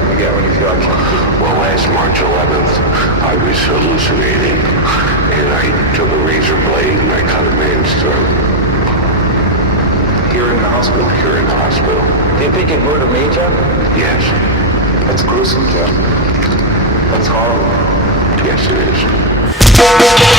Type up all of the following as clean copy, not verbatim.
feeling you get when you feel like something? Well, last March 11th, I was hallucinating, and I took a razor blade and I cut a man's throat. Here in the hospital? Here in the hospital. Do you think it murder me, Joe? Yes. That's gruesome, Joe. That's horrible. Yes, it is.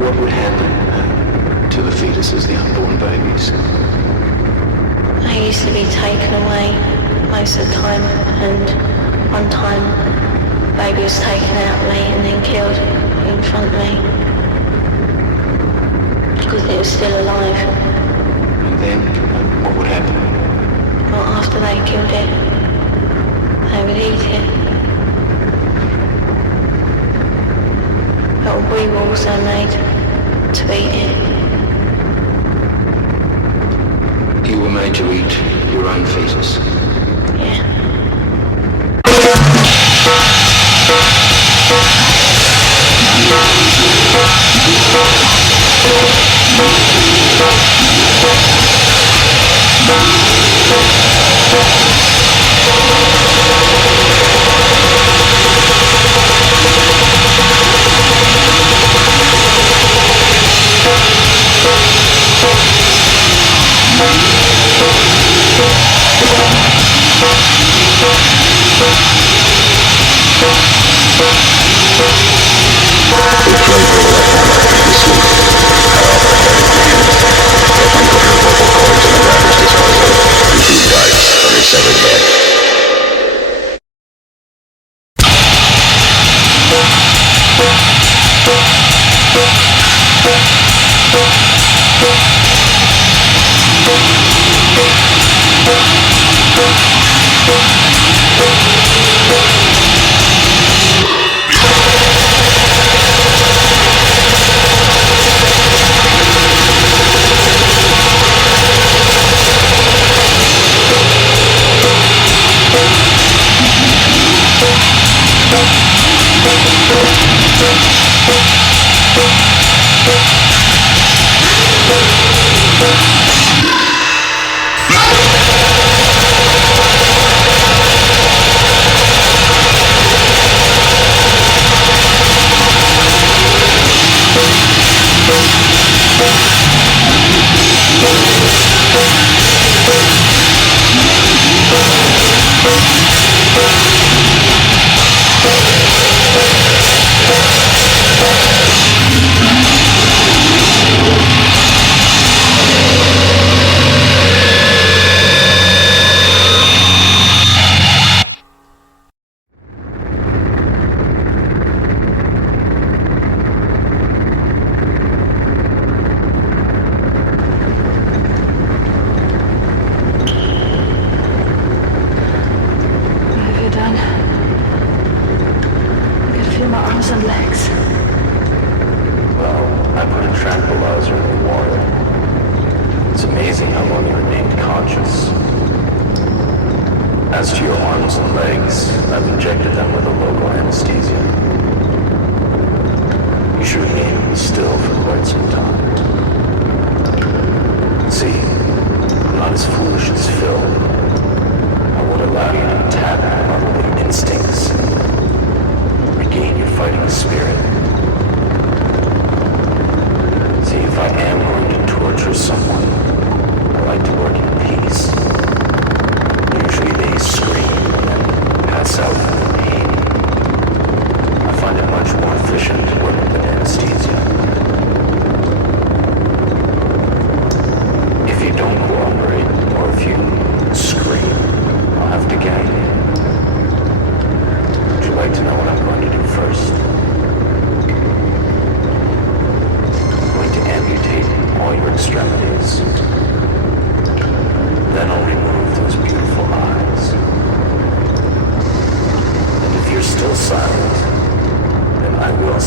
What would happen to the fetuses, the unborn babies? I used to be taken away most of the time, and one time the baby was taken out of me and then killed in front of me because it was still alive. And then what would happen? Well, after they killed it, they would eat it. But we were also made to eat it. You were made to eat your own fetus? Yeah.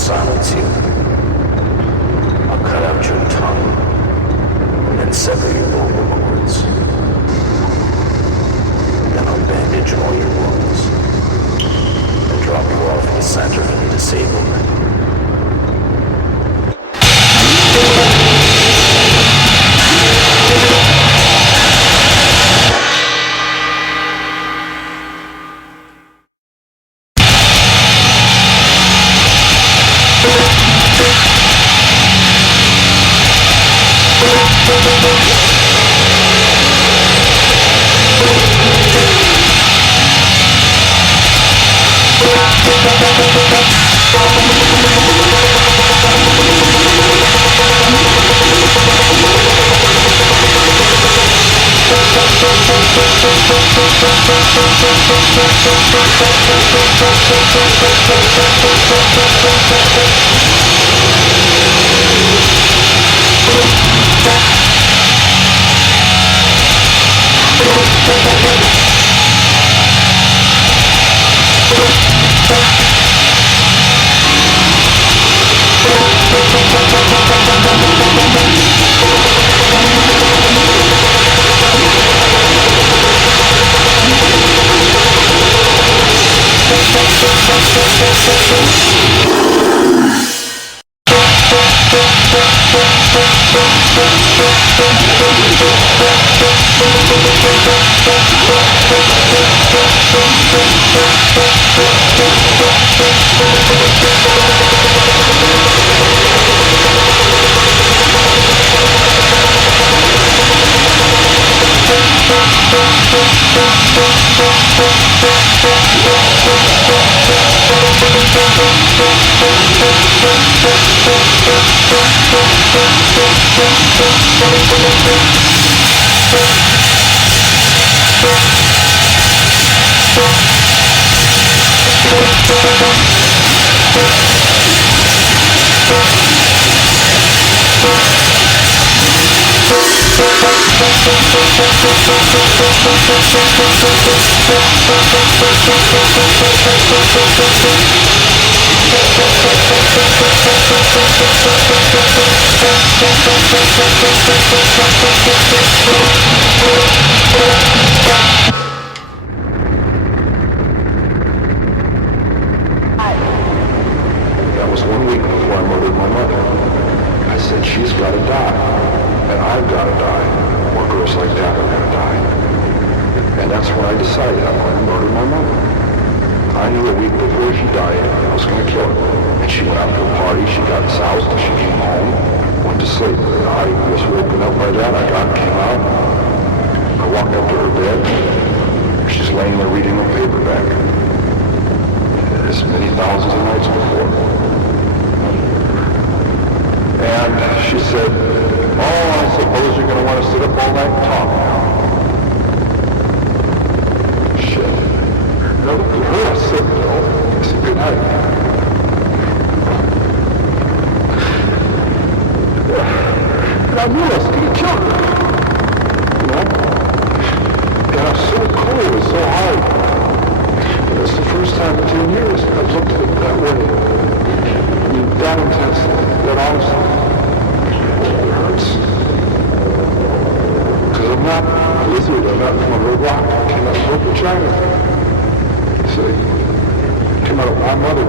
silence you. I'll cut out your tongue and then sever your vocal cords. Then I'll bandage all your wounds and drop you off in the center for the disabled. That was 1 week before I murdered my mother. I said, she's gotta die, and I've gotta die, or girls like that are gonna die. And that's when I decided I'm going to murder my mother. I knew a week before she died I was going to kill her. And she went out to a party, she got soused, she came home, went to sleep. I was woken up by that, came out, I walked up to her bed, she's laying there reading a paperback. As many thousands of nights before. And she said, oh, I suppose you're going to want to sit up all night and talk now. Shit. Now look at her, I said, no. I said, good night. And I knew I was going to kill her. You know? And I was so cold, it was so hard. And it's the first time in 10 years I've looked at it that way. I mean, that intensely, that honestly. It hurts. Because I'm not a lizard, I'm not from a red rock. I came out of Purple China. See? I came out of my mother.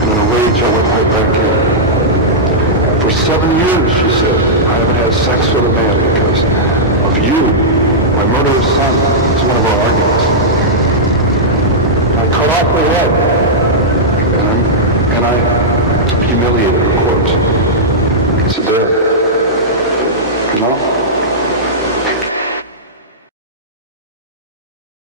And in a rage, I went right back in. For 7 years, she said, I haven't had sex with a man because of you. My murderous son is one of